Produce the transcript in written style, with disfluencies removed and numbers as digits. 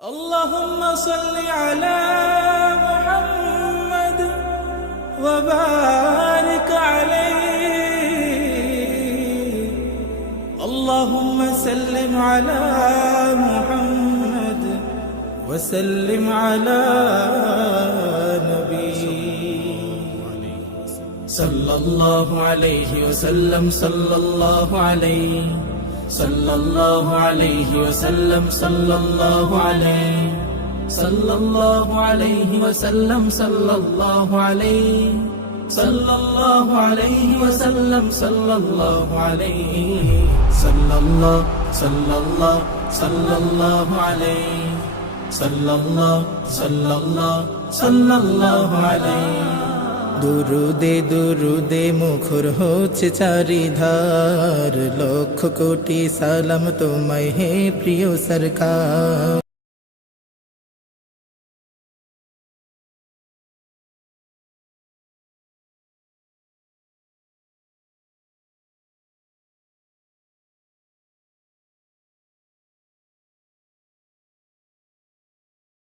اللهم صل على محمد وبارك عليه. اللهم سلم على محمد وسلم على نبي صلى الله عليه وسلم صلى الله عليه صلى الله عليه وسلم صلى الله عليه صلى الله عليه وسلم صلى الله عليه صلى الله عليه وسلم صلى الله عليه صلى الله صلى الله صلى الله عليه صلى الله صلى الله صلى الله عليه. দুরুদে দুরুদে মুখর হচ্ছে চারিধার, লক্ষ কোটি সালাম তোমায় হে প্রিয় সরকার।